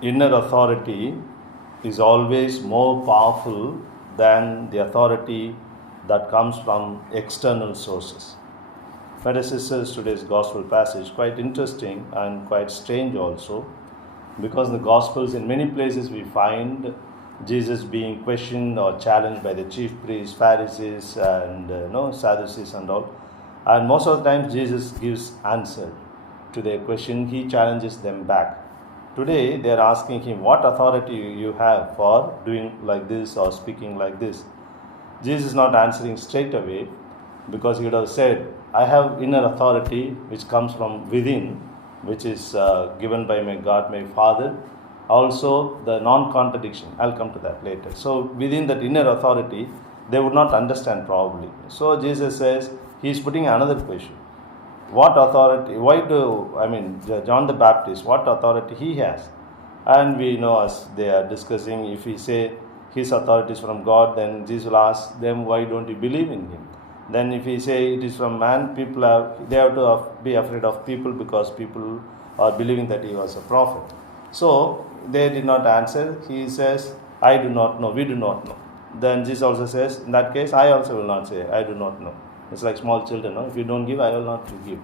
inner authority is always more powerful than the authority that comes from external sources. Brothers and sisters, today's gospel passage quite interesting and quite strange also, because in the gospels in many places we find Jesus being questioned or challenged by the chief priests, Pharisees, and Sadducees and all. And most of the times Jesus gives answer to their question. He challenges them back. Today they are asking him, what authority you have for doing like this or speaking like this? Jesus is not answering straight away, because he would have said, I have inner authority which comes from within, which is given by my God, my Father. Also the non-contradiction, I'll come to that later. So within that inner authority, they would not understand probably. So Jesus says, he's putting another question. What authority, John the Baptist, what authority he has? And we know, as they are discussing, if we say his authority is from God, then Jesus will ask them, why don't you believe in him? Then if we say it is from man, they have to be afraid of people, because people are believing that he was a prophet. So they did not answer. He says, I do not know, we do not know. Then Jesus also says, in that case, I also will not say, I do not know. It's like small children, no? If you don't give, I will not give.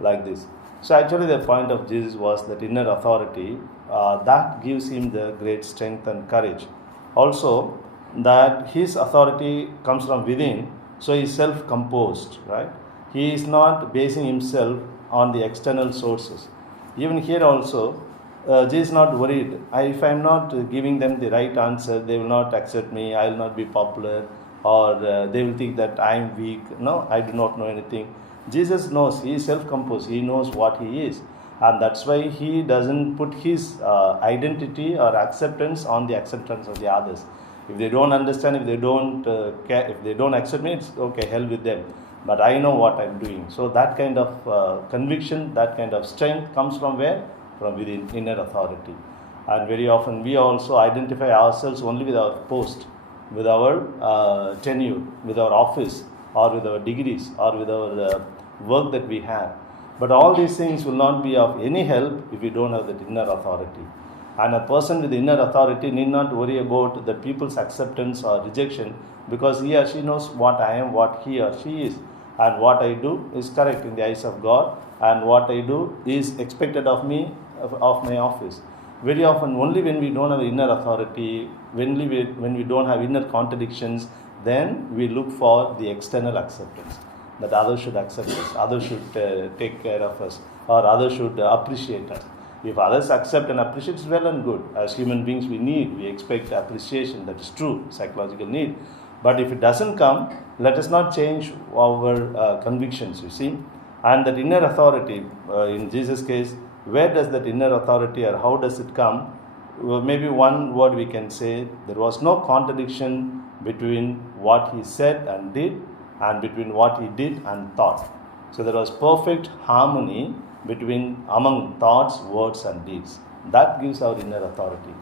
Like this. So actually the point of Jesus was that inner authority, that gives him the great strength and courage. Also, that his authority comes from within, so he is self-composed, right? He is not basing himself on the external sources. Even here also, Jesus is not worried. If I am not giving them the right answer, they will not accept me, I will not be popular, or they will think that I am weak. No, I do not know anything. Jesus knows, he is self-composed, he knows what he is. And that's why he doesn't put his identity or acceptance on the acceptance of the others. If they don't understand, if they don't care, if they don't accept me, it's okay, hell with them. But I know what I'm doing. So that kind of conviction, that kind of strength comes from where? From within, inner authority. And very often we also identify ourselves only with our post, with our tenure, with our office, or with our degrees, or with our work that we have. But all these things will not be of any help if we don't have that inner authority. And a person with inner authority need not worry about the people's acceptance or rejection, because he or she knows what I am, what he or she is, and what I do is correct in the eyes of God, and what I do is expected of me, of my office. Very often, only when we don't have inner authority, when we don't have inner contradictions, then we look for the external acceptance, that others should accept us, others should take care of us, or others should appreciate us. If others accept and appreciate, it's well and good. As human beings, we expect appreciation. That is true, psychological need. But if it doesn't come, let us not change our convictions, you see. And that inner authority, in Jesus' case, where does that inner authority, or how does it come? Well, maybe one word we can say, there was no contradiction between what he said and did, and between what he did and thought. So there was perfect harmony among thoughts, words and deeds. That gives our inner authority.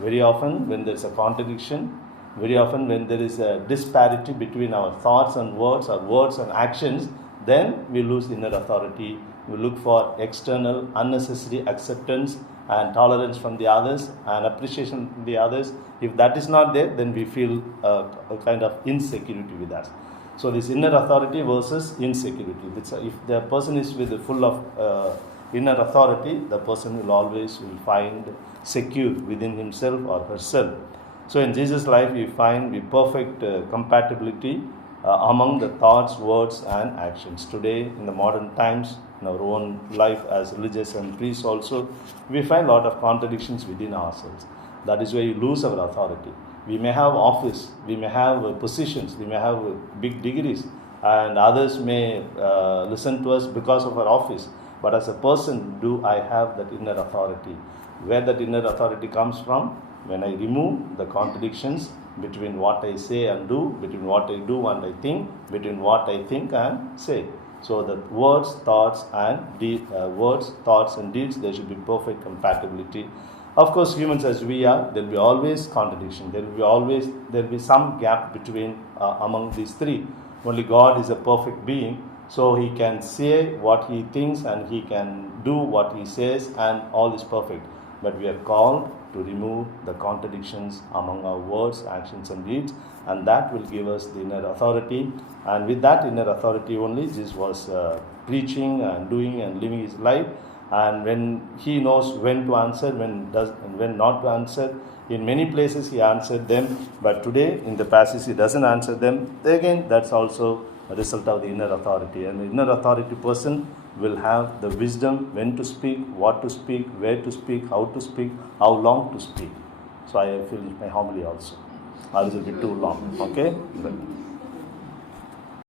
Very often when there is a contradiction, very often when there is a disparity between our thoughts and words, or words and actions, then we lose inner authority. We look for external, unnecessary acceptance and tolerance from the others, and appreciation from the others. If that is not there, then we feel a kind of insecurity with us. So this inner authority versus insecurity. If the person is full of inner authority, the person will find secure within himself or herself. So in Jesus' life, we find the perfect compatibility among the thoughts, words and actions. Today, in the modern times, in our own life as religious and priests also, we find a lot of contradictions within ourselves. That is where we lose our authority. We may have office, we may have positions, we may have big degrees, and others may listen to us because of our office. But as a person, do I have that inner authority? Where that inner authority comes from? When I remove the contradictions between what I say and do, between what I do and I think, between what I think and say. So that words, thoughts and deeds, there should be perfect compatibility. Of course, humans as we are, there will be always contradiction. There will be some gap between among these three. Only God is a perfect being, so He can say what He thinks and He can do what He says, and all is perfect. but we are called to remove the contradictions among our words, actions, and deeds, and that will give us the inner authority. And with that inner authority only, Jesus was preaching and doing and living his life. And when he knows when to answer, when not to answer. In many places he answered them, but today in the passage he doesn't answer them. Again, that's also a result of the inner authority. And the inner authority person will have the wisdom when to speak, what to speak, where to speak, how long to speak. So I finished my homily also. I was a bit too long. Okay?